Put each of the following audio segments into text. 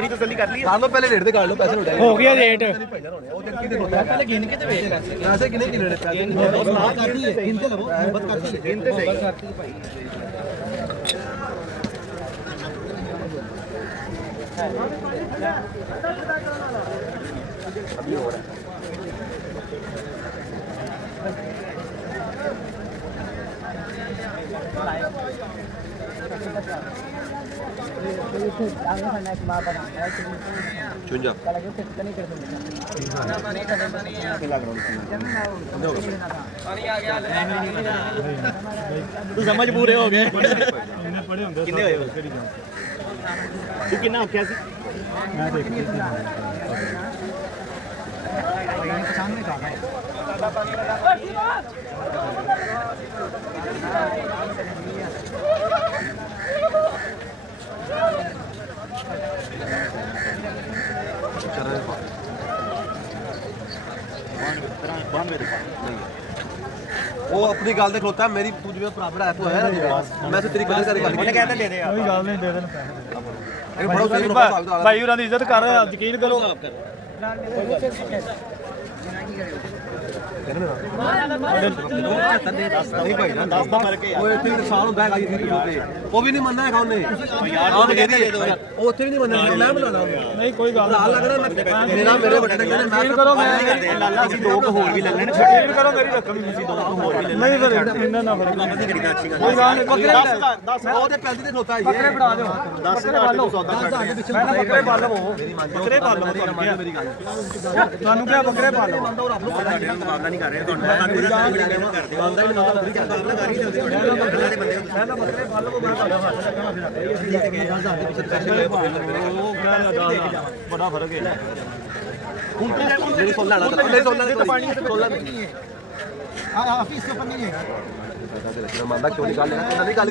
ਆਪਣੀ ਤਸੱਲੀ ਕਰ ਲਈ ਕਰ ਲਓ ਪਹਿਲੇ ਰੇਟ ਤੇ ਕਰ ਲਓ ਪੈਸੇ ਉਡਾਈ ਹੋ ਗਿਆ ਰੇਟ ਉਹ ਦਿਨ ਕਿਤੇ ਹੁੰਦਾ ਪਹਿਲੇ ਗਿਣ ਕੇ ਤੇ ਵੇਚ ਪੈਸੇ ਕਿੰਨੇ ਕਿੰਨੇ ਨੇ ਪੈਸੇ ਸਲਾਹ ਕਰਦੀ ਹੈ ਗਿਣ ਤੇ ਲਵੋ ਮੁਹੱਬਤ ਕਰਦੀ ਹੈ ਗਿਣ ਤੇ ਸਹੀ ਕਰਦੀ ਭਾਈ अभी हो रहा है चुंजा तू समझ पूरे हो गए कितने होए तू कितना आख्या सी मैं देखती सामने कहा वो अपनी गल दे खलोता मेरी तू जिवें बराबर है तू है मैं तो तेरी कदर करके गल ਉਹਨੇ ਕਹਿੰਦਾ ਲੈ ਦੇ ਕੋਈ ਗੱਲ ਨਹੀਂ ਦੇ ਦੇਣ ਇਹਨੂੰ ਫੜੋ ਸਹੀ ਭਾਈ ਉਹਨਾਂ ਦੀ ਇੱਜ਼ਤ ਕਰ ਯਕੀਨ ਕਰੋ नहीं भाई ना 10 मर के वो इतने नुकसान होता है गाड़ी फिर पे वो भी नहीं मानना है खाने यार वो कह दिया वो उतने भी नहीं मानना मैं बुलाना नहीं कोई गल हाल लग रहा मेरा मेरे बड़े ने कहने मैं करो मैं ਲਾਲਾ ਅਸੀਂ ਦੋ ਕੁ ਹੋਰ ਵੀ ਲੈ ਲੈਣੇ ਛੋਟੇ ਯਕੀਨ ਕਰੋ ਮੇਰੀ ਰਕਮ ਅਸੀਂ ਦੋ ਕੁ ਹੋਰ ਵੀ ਲੈ ਨਹੀਂ ਫਿਰ ਇਹਨਾਂ ਨਾ ਫਰਕ ਲੈਣੇ ਕਿਹੜੀ ਅੱਛੀ ਗੱਲ ਕੋਈ ਗੱਲ ਨਹੀਂ ਬੱਕਰੇ 10 ਉਹਦੇ ਪੈਸੇ ਤੇ ਖਲੋਤਾ ਹੈ ਬੱਕਰੇ ਫੜਾ ਦਿਓ 10 ਦਾ ਸੌਦਾ ਛੱਡ ਮੈਂ ਬੱਕਰੇ ਪਾ ਲਵੋ ਬੱਕਰੇ ਪਾ ਲਓ ਮੇਰੀ ਗੱਲ ਤੁਹਾਨੂੰ ਕਿਹਾ ਬੱਕਰੇ ਪਾ ਲਓ ਤੁਹਾਡੇ ਨਾਲ ਮੁਕਾਬਲਾ ਨਹੀਂ ਕਰ ਰਹੇ ਤੁਹਾਨੂੰ ਕਰਦੇ ਹੋ ਆਉਂਦਾ ਵੀ ਨਾ ਮੁਕਾਬਲਾ ਕਰ ਹੀ ਦਿੰਦੇ ਉਹਨਾਂ ਦੇ ਬੰਦੇ ਪਹਿਲਾਂ ਬੱਕਰੇ ਪਾ ਲਵੋ ਮੈਂ ਤੁਹਾਡਾ ਹੱਥ ਲੱਗਣਾ ਫਿਰ ਬੜਾ ਫਰਕ ਹੈ मेरी सोलह लाना मेरी सोलह तो पानी से सोलह नहीं है हां ऑफिस के ऊपर नहीं है मानदा क्यों निकाल लेना नहीं गल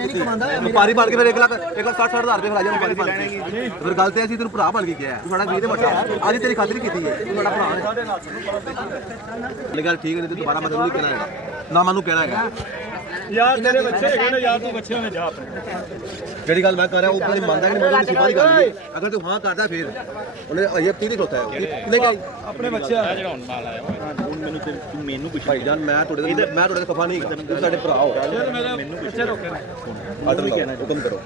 की पारी मार के फिर 1 लाख 1,60,000 रुपए खिला जाना पारी मार के फिर गल ते ਅਸੀਂ ਤੈਨੂੰ ਭਰਾ ਬਣ ਕੇ ਗਿਆ ਤੂੰ ਸਾਡਾ ਵੀਰ ਦੇ ਵੱਡਾ ਅੱਜ ਤੇਰੀ ਖਾਤਰ ਕੀਤੀ ਹੈ ਤੂੰ ਸਾਡਾ ਭਰਾ ਹੈ ਗੱਲ ਠੀਕ ਨਹੀਂ ਤੂੰ ਦੁਬਾਰਾ ਮੈਂ ਤੈਨੂੰ ਨਹੀਂ ਕਹਿਣਾ ਹੈਗਾ ਨਾ ਮੈਨੂੰ ਕਹਿਣਾ ਹੈਗਾ ਯਾਰ ਤੇਰੇ ਬੱਚੇ ਹੈਗੇ ਨੇ ਯਾਰ ਤੂੰ ਬੱਚਿਆਂ ਨੇ ਜਾ ਆਪਣੇ ਜਿਹੜੀ ਗੱਲ ਮੈਂ ਕਰ ਰਿਹਾ ਉਹ ਕਦੇ ਮੰਨਦਾ ਨਹੀਂ ਮੈਨੂੰ ਸਿੱਧਾ ਦੀ ਗੱਲ ਨਹੀਂ ਅਗਰ ਤੂੰ ਹਾਂ ਕਰਦਾ ਫਿਰ ਉਹਨੇ ਅਜੇ ਤੀਰ ਖਲੋਤਾ ਹੈ ਕਿੰਨੇ ਕਹੀ ਆਪਣੇ ਬੱਚੇ ਚੜਾਉਣ ਨਾਲ ਆਇਆ ਹੁਣ ਮੈਨੂੰ ਤੇ ਤੂੰ ਮੈਨੂੰ ਪੁੱਛ ਭਾਈ ਜਾਨ ਮੈਂ ਤੁਹਾਡੇ ਤੋਂ ਖਫਾ ਨਹੀਂ ਹੈਗਾ ਤੁਸੀਂ ਸਾਡੇ ਭਰਾ ਹੋ ਮੈਨੂੰ ਬੱਚੇ ਰੋਕੇ ਨੇ ਆਰਡਰ ਕਹਿਣਾ ਹੁਕਮ ਕਰੋ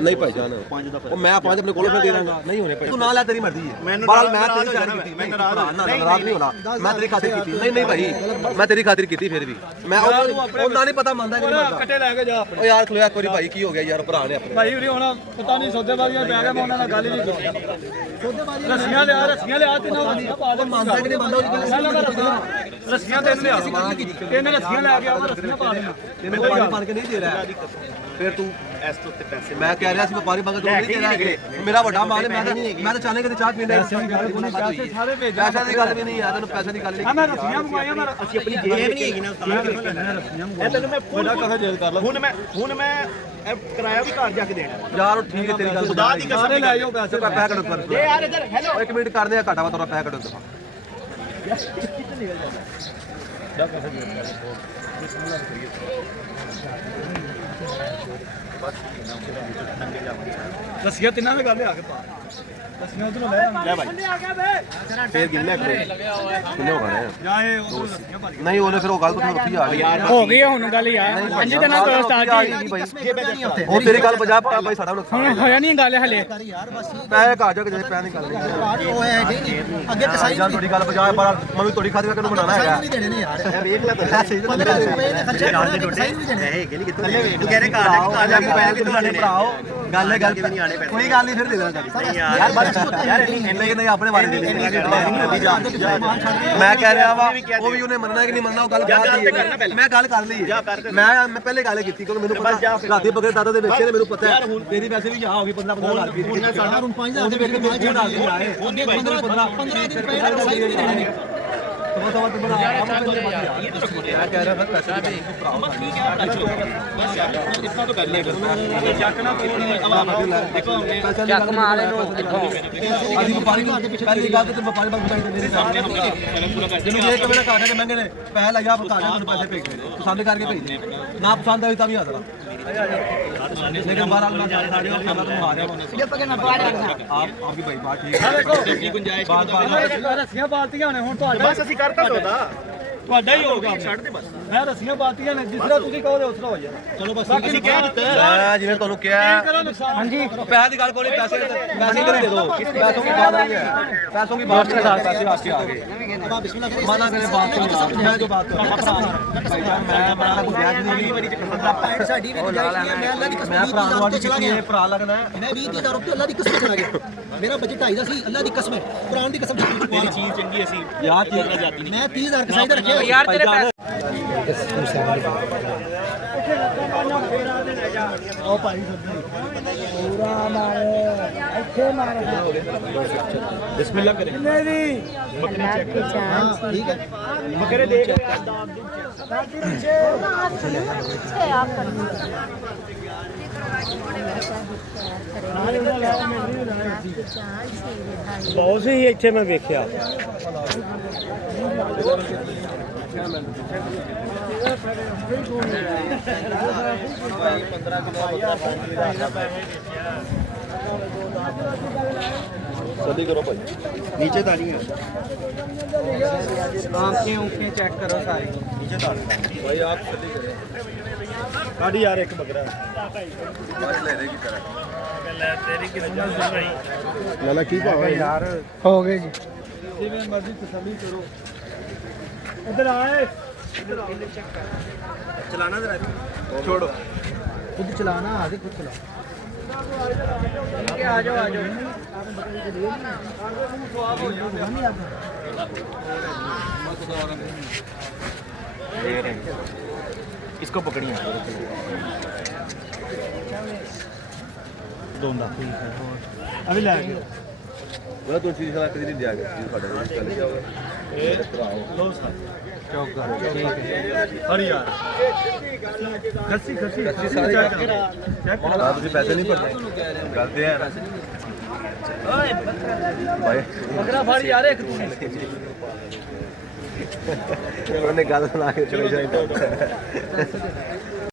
ਨਹੀਂ ਭਾਈ ਜਾਨ ਉਹ ਮੈਂ 5 ਆਪਣੇ ਕੋਲੋਂ ਫਿਰ ਦੇ ਦਾਂਗਾ ਨਹੀਂ ਹੋਣੇ ਤੂੰ ਨਾ ਲੈ ਤੇਰੀ ਮਰਜ਼ੀ ਹੈ ਬਾਲ ਮੈਂ ਤੇਰੀ ਖਾਤਰ ਕੀਤੀ ਮੈਂ ਨਾਰਾਜ਼ ਨਹੀਂ ਹੋਣਾ ਮੈਂ ਤੇਰੀ ਖਾਤਰ ਕੀਤੀ ਨਹੀਂ ਭਾਈ ਮੈਂ ਤੇਰੀ ਖਾਤਰ ਕੀਤੀ ਫਿਰ ਵੀ ਮੈਂ ਉਹਨਾਂ ਨਹੀਂ ਪਤਾ ਮੰਨਦਾ ਨਹੀਂ ਮੰਨਦਾ ਕੱਟੇ ਲੈ ਕੇ ਜਾ ਆਪਣੇ ਓ ਯਾਰ ਖਲੋਇਆ ਇੱਕ ਵਾਰੀ ਭਾਈ ਕੀ ਹੋ ਗਿਆ ਯਾਰ ਭਰਾ ਨੇ ਆਪਣੇ ਭਾਈ ਵੀਰੇ ਹੁਣ ਪਤਾ ਨਹੀਂ ਸੌਦੇਬਾਜ਼ੀਆਂ ਪੈ ਗਿਆ ਮੈਂ ਉਹਨਾਂ ਨਾਲ ਗੱਲ ਹੀ ਨਹੀਂ ਕੀਤੀ ਰੱਸੀਆਂ ਲਿਆ ਤੇ ਨਾ ਪਾ ਦੇ ਮੰਨਦਾ ਕਿ ਨਹੀਂ ਮੰਨਦਾ ਉਹਦੀ ਗੱਲ ਰੱਸੀਆਂ ਤੇ ਲਿਆ ਇਹਨੇ ਰੱਸੀਆਂ ਲੈ ਕੇ ਆਵਾ ਰੱਸੀਆਂ ਪਾ ਦੇਣਾ ਤੈਨੂੰ ਪਾਣੀ ਭਰ ਕੇ ਨਹੀਂ ਦੇ ਰਿਹਾ ਫਿਰ ਤੂੰ ਇਸ ਤੋਂ ਉੱਤੇ ਪੈਸੇ ਮੈਂ ਕਹਿ ਰਿਹਾ ਸੀ ਵਪਾਰੀ ਬੰਦਾ ਤੂੰ ਨਹੀਂ ਦੇ ਰਿਹਾ ਮੇਰਾ ਵੱਡਾ ਮਾਲ ਹੈ ਮੈਂ ਤਾਂ ਚਾਹਨੇ ਕਿ ਚਾਹ ਪੀਂਦਾ ਪੈਸੇ ਸਾਰੇ ਭੇਜ ਪੈਸੇ ਦੀ ਗੱਲ ਵੀ ਨਹੀਂ ਆ ਤੈਨੂੰ ਪੈਸੇ ਦੀ ਗੱਲ ਨਹੀਂ ਮੈਂ ਰੱਸੀਆਂ ਮੰਗਵਾਈਆਂ ਮੈਂ ਅਸੀਂ ਆਪਣੀ ਜੇਬ ਨਹੀਂ ਹੈਗੀ ਨਾ ਇਹ ਤੈਨੂੰ ਮੈਂ ਬੜਾ ਕਹਾ ਜੇਲ ਕਰ ਲਾ ਹੁਣ ਮੈਂ ਇਹ ਕਿਰਾਇਆ ਵੀ ਘਰ ਜਾ ਕੇ ਦੇਣਾ ਯਾਰ ਉਹ ਠੀਕ ਹੈ ਤੇਰੀ ਗੱਲ ਖੁਦਾ ਦੀ ਕਸਮ ਲੈ ਜਾਓ ਪੈਸੇ ਪੈਸੇ ਕੱਢੋ ਪਰ ਇਹ ਯਾਰ ਇਧਰ ਹੈਲੋ 1 ਮਿੰਟ ਕਰਦੇ ਆ ਘਾਟਾ ਵਾ ਤੋਰਾ ਪੈਸੇ ਕੱਢੋ ਦਫਾ ਰੱਸੀਆਂ ਤਿੰਨਾਂ ਨਾਲ ਗੱਲ ਆ ਕੇ ਪਾ ਰੱਸੀਆਂ ਉਧਰੋਂ ਲੈ ਭਾਈ ਫੇਰ ਗਿਣ ਲੈ ਕਿੰਨੇ ਹੋ ਗਏ ਜਾਂ ਇਹ ਉਧਰੋਂ ਰੱਸੀਆਂ ਭਰ ਨਹੀਂ ਉਹਨੇ ਫਿਰ ਉਹ ਗੱਲ ਤੋਂ ਉੱਠੀ ਆ ਗਈ ਹੋ ਗਈ ਹੁਣ ਗੱਲ ਯਾਰ ਪੰਜ ਦਿਨਾਂ ਤੋਂ ਸਟਾਰਟ ਉਹ ਤੇਰੀ ਗੱਲ 50 ਭਾਈ ਸਾਡਾ ਨੁਕਸਾਨ ਹੋਇਆ ਨਹੀਂ ਗੱਲ ਹਲੇ ਪੈਸੇ ਘਾ ਜਾ ਕੇ ਜੇ ਪੈਸੇ ਨਹੀਂ ਕਰ ਲਈ ਉਹ ਹੈ ਅੱਗੇ ਕਸਾਈ ਜਾਨ ਤੁਹਾਡੀ ਗੱਲ 50 ਪਰ ਮੰਮੀ ਤੁਹਾਡੀ ਖਾਤਰ ਕਿਹਨੂੰ ਬਣਾਉਣਾ ਹੈਗਾ ਨਹੀਂ ਦੇਣੇ ਨੇ ਯਾਰ ਇਹ ਵੇਖ ਲੈ ਪੈਸੇ 15 ਰੁਪਏ ਨੇ ਖਰਚੇ ਨਾਲ ਦੇ ਟੋਟੇ ਪੈਸੇ ਕਿਹਨੇ ਕਿੱਥੇ ਤੂੰ ਕਹਿ ਰਹੇ ਘਰ ਜਾ ਕੇ ਪੈਸੇ ਕਿੱਥੇ ਲਾਣੇ ਨੇ ਭਰਾਓ ਗੱਲ ਹੈ ਗੱਲ ਕੋਈ ਗੱਲ ਨਹੀਂ ਫਿਰ ਦੇ ਦੇਣਾ ਯਾਰ ਬਸ ਯਾਰ ਇੰਨੇ ਕਿ ਨਹੀਂ ਆਪਣੇ ਬਾਰੇ ਦੇ ਮੈਂ ਕਹਿ ਰਿਹਾ ਵਾ ਉਹ ਵੀ ਉਹਨੇ ਮੰਨਣਾ ਕਿ ਨਹੀਂ ਮੰਨਣਾ ਉਹ ਗੱਲ ਮੈਂ ਗੱਲ ਕਰ ਲਈ ਮੈਂ ਪਹਿਲੇ ਗੱਲ ਕੀਤੀ ਕਿਉਂਕਿ ਮੈਨੂੰ ਪਤਾ ਰਾਤੀ ਬਗੈਰ ਦਾਦਾ ਦੇ ਵੇਚੇ ਨੇ ਮੈਨੂੰ ਪਤਾ ਹੈ ਤੇਰੀ ਪੈਸੇ ਵੀ ਆ ਹੋ ਗਈ 15,000 ਰੁਪਏ ਹੁਣ ਸਾਡਾ ਹੁਣ 5000 ਦੇ ਵਿੱਚ ਮਾਲ ਛੱਡ ਕੇ ਆਏ ਉਹਦੇ 15 ਦਿਨ ਪਹਿਲਾਂ ਕਸਾਈ ਨਹੀਂ ਦੇਣੇ ਨੇ तो बड़ा ये तो रखो मैं कह रहा था पैसे भी बस ठीक है बस यार इतना तो कर ले चक ना देखो हमने चक मारे नो अभी व्यापारी को पहली बात तो व्यापारी बात बताई मेरे सामने जिन्होंने ये मेरा कार्ड है महंगे ने पहले लगा आप कार्ड में पैसे भेज दे पसंद करके भेज दे ना पसंद आई तभी आ जरा लेकिन बहरहाल मैं साढ़े और खाना तो आ रहा हूँ आपकी भाई बात ठीक है बात ਰੱਸੀਆਂ ਪਾਲਤੀਆਂ ਨੇ ਹੁਣ ਤੁਹਾਡਾ ਬਸ ਅਸੀਂ ਕਰਤਾ ਸੌਦਾ ਤੁਹਾਡਾ ਹੀ ਹੋਊਗਾ ਛੱਡ ਦੇ ਬਸ ਮੈਂ ਰੱਸੀਆਂ ਪਾਲਤੀਆਂ ਨੇ ਜਿਸ ਤਰ੍ਹਾਂ ਤੁਸੀਂ ਕਹੋਗੇ ਉਸ ਤਰ੍ਹਾਂ ਹੋ ਜਾਣਾ ਚਲੋ ਬਸ ਅਸੀਂ ਕਹਿ ਦਿੱਤਾ मैं जिन्हें ਤੁਹਾਨੂੰ ਕਿਹਾ ਕਰੋ ਨੁਕਸਾਨ ਹਾਂਜੀ पैसे की गल बोली पैसे इधर दे दो पैसों की बात नहीं है पैसों की बात नहीं है पैसे रास्ते आ गए मना करे बात मैं जो बात कर रहा हूं भाई जान मैं बड़ा को ब्याज नहीं ਸਾਡੀ ਵੀ ਗੁਜ਼ਾਰਿਸ਼ ਹੈ ਮੈਂ ਅੱਲਾ ਦੀ ਕਸਮ मैं भरा ਨੂੰ वाली ਚਲਾ कितनी ਗਿਆ है भरा लगना है ਮੈਂ 20000 ਰੁਪਏ ਅੱਲਾ ਦੀ ਕਸਮ ਚਲਾ ਗਿਆ ਮੇਰਾ ਬਜਟ 2.5 ਦਾ ਸੀ ਅੱਲਾ ਦੀ ਕਸਮ ਹੈ ਕੁਰਾਨ ਦੀ ਕਸਮ ਤੇਰੀ ਚੀਜ਼ ਚੰਗੀ ਅਸੀਂ यार ਕਰਨਾ ਜਾਤੀ नहीं ਮੈਂ 30000 ਕਸਾਈ ਦਾ ਰੱਖਿਆ ਯਾਰ ਤੇਰੇ ਪੈਸੇ ਉਹ ਭਾਈ ਸੱਜਣ ਪੂਰਾ ਮਾਰੇ ਇੱਥੇ ਮਾਰੇ बिस्मिल्लाह करें ਮੇਰੀ ਠੀਕ ਹੈ बकरे देख ਬਹੁਤ ਸੀ ਇੱਥੇ ਮੈਂ ਵੇਖਿਆ सदी करो भाई नीचे ਤਾਂ ਨਹੀਂ ਹੈ ਆਂखें ਉਂखें चेक करो सारी नीचे ਤਾਂ भाई आप सदी करें ਕਾਢੀ ਯਾਰ ਇੱਕ ਬੱਕਰਾ बात ले रहे की तरह ਲਾਲਾ ਕੀ ਭਾਵਾ ਯਾਰ हो गए जी जिवें मर्जी तसल्ली करो इधर आए ਚਲਾਣਾ ਜਰਾ ਛੋੜੋ खुद चलाना आगे खुद चला आ जाओ इसको पकड़िए दोंदा अभी ले गए बोला तुम चीज खा कदी नहीं दिया गया चीज खाड़ा चल गया लो सर चौका ठीक है अरे यार खस्सी खस्सी खस्सी सारी चेक हां तुझे पैसे नहीं पड़ते करते हैं भाई बकरा फाड़ यार एक तू उन्होंने गल सुना के चले जाए